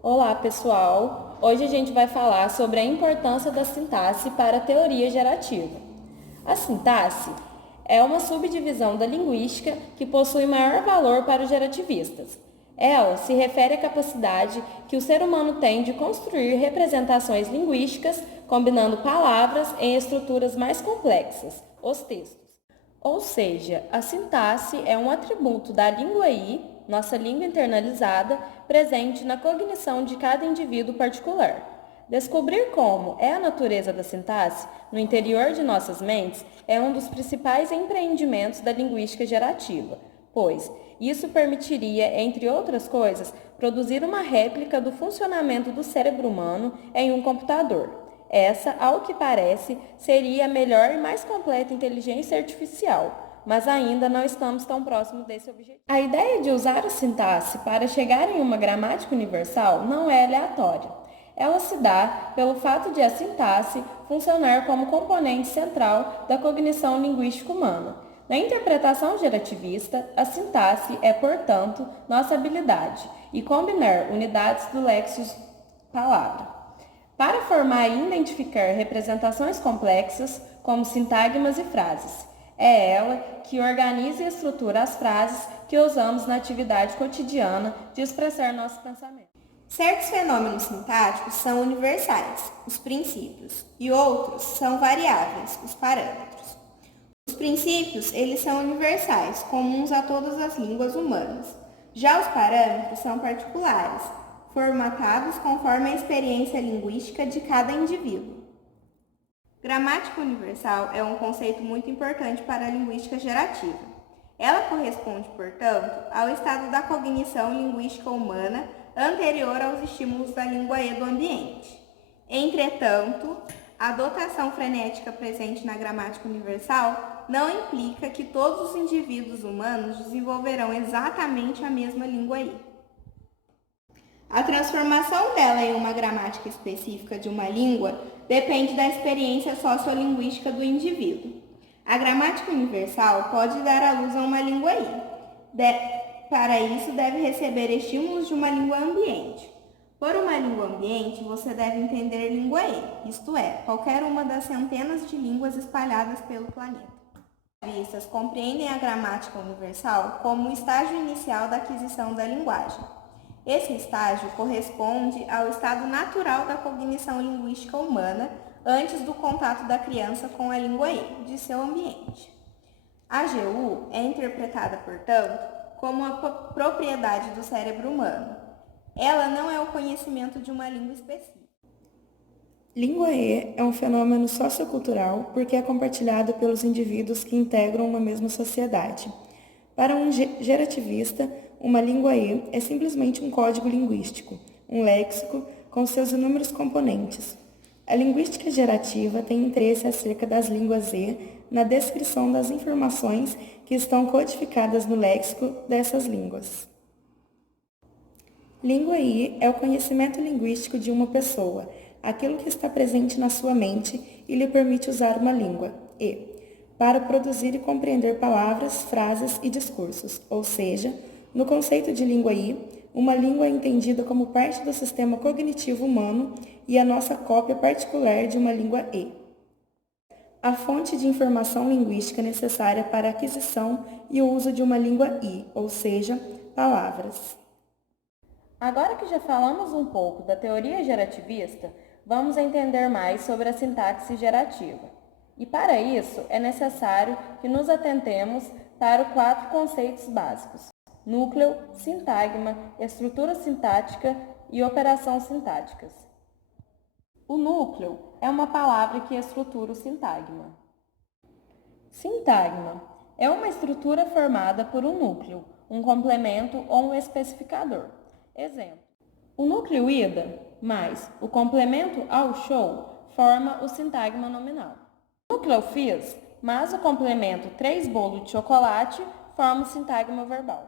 Olá, pessoal! Hoje a gente vai falar sobre a importância da sintaxe para a teoria gerativa. A sintaxe é uma subdivisão da linguística que possui maior valor para os gerativistas. Ela se refere à capacidade que o ser humano tem de construir representações linguísticas, combinando palavras em estruturas mais complexas, os textos. Ou seja, a sintaxe é um atributo da língua I, nossa língua internalizada, presente na cognição de cada indivíduo particular. Descobrir como é a natureza da sintaxe no interior de nossas mentes é um dos principais empreendimentos da linguística gerativa, pois isso permitiria, entre outras coisas, produzir uma réplica do funcionamento do cérebro humano em um computador. Essa, ao que parece, seria a melhor e mais completa inteligência artificial, mas ainda não estamos tão próximos desse objetivo. A ideia de usar a sintaxe para chegar em uma gramática universal não é aleatória. Ela se dá pelo fato de a sintaxe funcionar como componente central da cognição linguística humana. Na interpretação gerativista, a sintaxe é, portanto, nossa habilidade e combinar unidades do léxico palavra para formar e identificar representações complexas, como sintagmas e frases. É ela que organiza e estrutura as frases que usamos na atividade cotidiana de expressar nossos pensamentos. Certos fenômenos sintáticos são universais, os princípios, e outros são variáveis, os parâmetros. Os princípios, eles são universais, comuns a todas as línguas humanas. Já os parâmetros são particulares, formatados conforme a experiência linguística de cada indivíduo. Gramática universal é um conceito muito importante para a linguística gerativa. Ela corresponde, portanto, ao estado da cognição linguística humana anterior aos estímulos da língua E do ambiente. Entretanto, a dotação frenética presente na gramática universal não implica que todos os indivíduos humanos desenvolverão exatamente a mesma língua I. A transformação dela em uma gramática específica de uma língua depende da experiência sociolinguística do indivíduo. A gramática universal pode dar à luz a uma língua I. Para isso, deve receber estímulos de uma língua ambiente. Por uma língua ambiente, você deve entender língua E, isto é, qualquer uma das centenas de línguas espalhadas pelo planeta. Os linguistas compreendem a gramática universal como o estágio inicial da aquisição da linguagem. Esse estágio corresponde ao estado natural da cognição linguística humana antes do contato da criança com a língua I, de seu ambiente. A AGU é interpretada, portanto, como a propriedade do cérebro humano. Ela não é o conhecimento de uma língua específica. Língua E é um fenômeno sociocultural porque é compartilhado pelos indivíduos que integram uma mesma sociedade. Para um gerativista, uma língua E é simplesmente um código linguístico, um léxico com seus inúmeros componentes. A linguística gerativa tem interesse acerca das línguas E na descrição das informações que estão codificadas no léxico dessas línguas. Língua I é o conhecimento linguístico de uma pessoa, aquilo que está presente na sua mente e lhe permite usar uma língua, E, para produzir e compreender palavras, frases e discursos, ou seja, no conceito de língua I, uma língua é entendida como parte do sistema cognitivo humano e a nossa cópia particular de uma língua E. A fonte de informação linguística necessária para a aquisição e o uso de uma língua I, ou seja, palavras. Agora que já falamos um pouco da teoria gerativista, vamos entender mais sobre a sintaxe gerativa. E para isso, é necessário que nos atentemos para os 4 conceitos básicos: núcleo, sintagma, estrutura sintática e operação sintáticas. O núcleo é uma palavra que estrutura o sintagma. Sintagma é uma estrutura formada por um núcleo, um complemento ou um especificador. Exemplo: o núcleo ida mais o complemento ao show forma o sintagma nominal. O núcleo fiz mais o complemento 3 bolos de chocolate forma o sintagma verbal.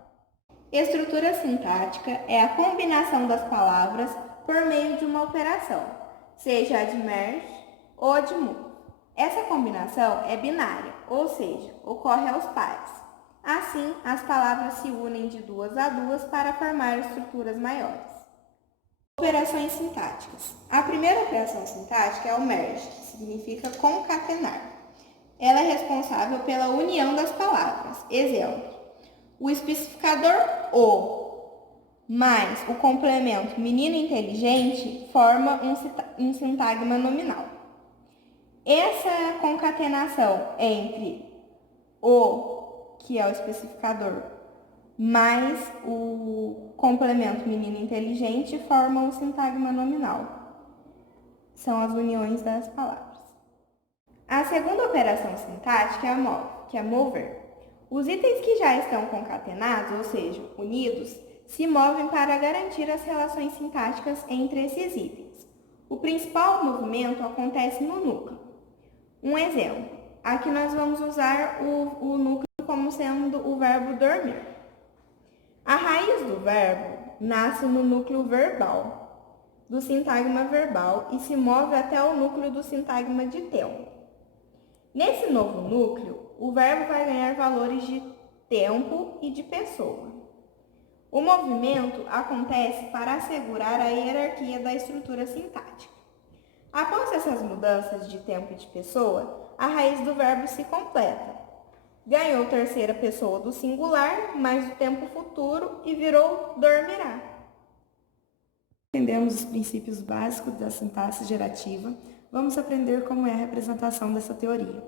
Estrutura sintática é a combinação das palavras por meio de uma operação, seja a de merge ou a de move. Essa combinação é binária, ou seja, ocorre aos pares. Assim, as palavras se unem de duas a duas para formar estruturas maiores. Operações sintáticas. A primeira operação sintática é o merge, que significa concatenar. Ela é responsável pela união das palavras. Exemplo: o especificador o mais o complemento menino inteligente forma um sintagma nominal. Essa concatenação entre o, que é o especificador, mais o complemento menino inteligente formam um sintagma nominal. São as uniões das palavras. A segunda operação sintática é a move, que é mover. Os itens que já estão concatenados, ou seja, unidos, se movem para garantir as relações sintáticas entre esses itens. O principal movimento acontece no núcleo. Um exemplo, aqui nós vamos usar o núcleo como sendo o verbo dormir. A raiz do verbo nasce no núcleo verbal, do sintagma verbal, e se move até o núcleo do sintagma de tempo. Nesse novo núcleo, o verbo vai ganhar valores de tempo e de pessoa. O movimento acontece para assegurar a hierarquia da estrutura sintática. Após essas mudanças de tempo e de pessoa, a raiz do verbo se completa. Ganhou terceira pessoa do singular, mais o tempo futuro e virou dormirá. Entendemos os princípios básicos da sintaxe gerativa, vamos aprender como é a representação dessa teoria.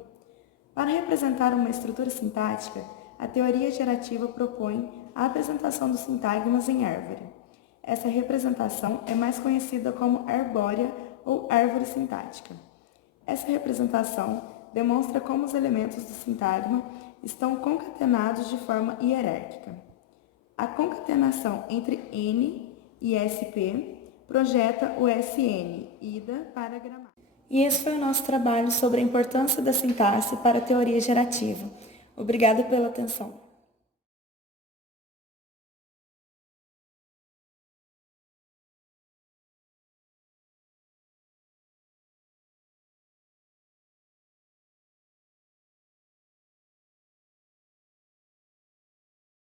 Para representar uma estrutura sintática, a teoria gerativa propõe a apresentação dos sintagmas em árvore. Essa representação é mais conhecida como arbórea ou árvore sintática. Essa representação demonstra como os elementos do sintagma estão concatenados de forma hierárquica. A concatenação entre N e SP projeta o SN, ida, para a gramática. E esse foi o nosso trabalho sobre a importância da sintaxe para a teoria gerativa. Obrigada pela atenção.